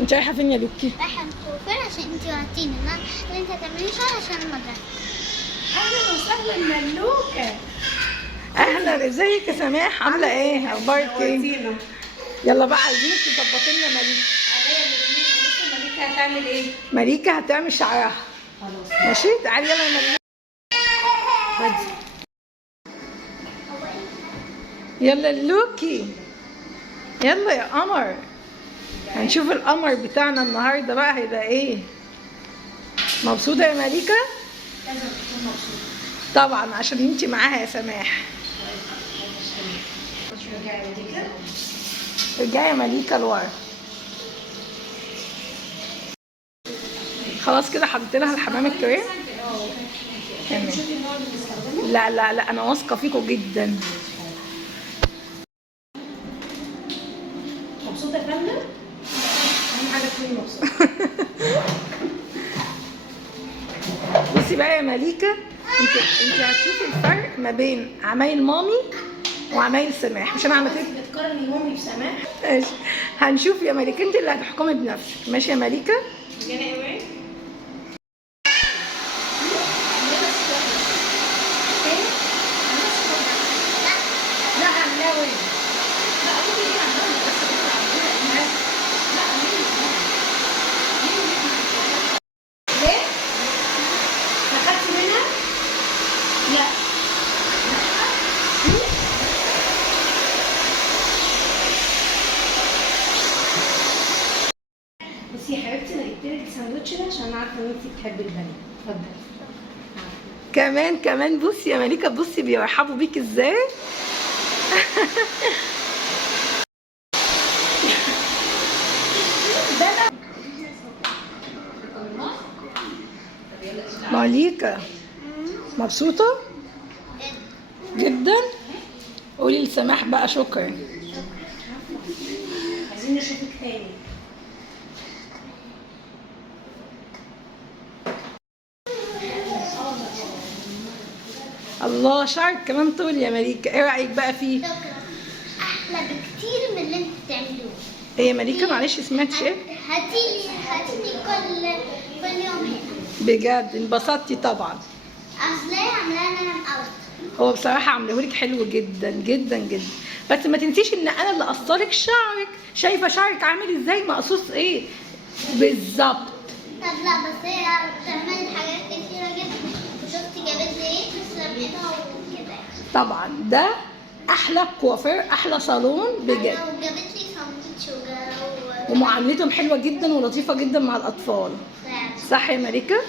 انت رايحه فين يا لوكي؟ رايحه الكوافير عشان انت وعدتيني ان انت هتعملي شعر عشان المدرسه. اهلا وسهلا ملوكه. اهلا، ازيك يا سماح؟ عامله ايه؟ اخبارك ايه؟ نورتينا. يلا بقى عايزينك تظبطي لنا مليكه. عليا الاثنين. لسه مليكه هتعمل ايه؟ مليكه هتعمل شعرها. خلاص ماشي، تعالي يلا يا مليكه. بدي. يلا لوكي، يلا يا قمر. هنشوف القمر بتاعنا النهارده بقى هيبقى ايه. مبسوطه يا مليكه؟ لازم تكون مبسوطه. طبعا عشان انتي معاها يا سماح. رجعي يا مليكه. رجعي يا مليكه لورا. خلاص كده حطيت لها الحمام الكريم. تمام. لا لا لا، انا واثقه فيكم جدا. مبسوطه يا فندم؟ اهم حاجه تكوني مبسوطه. بصي بقى يا مليكه، انت هتشوفي الفرق ما بين عمايل مامي وعمايل سماح. مش انا عملت بتقارني مامي بسماح؟ ماشي، هنشوف يا مليكه، انت اللي هتحكمي بنفسك. ماشي يا مليكه؟ رجعنا ايه؟ لا عملاوي. لا قولي ايه عملاوي بس بيطلع عندنا الناس. لا ليه؟ اخدتي منها؟ لا. بصي يا حبيبتي، انا جبت لك الساندوتش ده عشان انا عارفه ان انت بتحبي البنات. اتفضلي. كمان بصي يا مليكه، بصي بيرحبوا بيك ازاي. مليكه مبسوطه جدا. قولي لسماح بقى شكرا. عايزين نشوفك تاني. الله، شعرك كمان طول يا مليكه. ايه رايك بقى فيه؟ شكرا. احلى بكتير من اللي انت بتعملوه. ايه يا مليكه؟ معلش سمعتش ايه؟ هاتيلي كل يوم هنا. بجد انبسطتي طبعا. اصل هي عاملاها ان انا مقوت. هو بصراحه عاملهولك حلو جدا جدا جدا، بس ما تنسيش ان انا اللي قصرك شعرك. شايفه شعرك عامل ازاي؟ مقصوص ايه بالظبط. طب لا، بس هي بتعمل حاجات كتيرة جدا. وشفتي جابت لي ايه؟ تسلم ايدها وكده. طبعا ده احلى كوافير، احلى صالون بجد. وجابت لي ساندوتش ومعاملتهم حلوه جدا ولطيفه جدا مع الاطفال. صح يا مليكه؟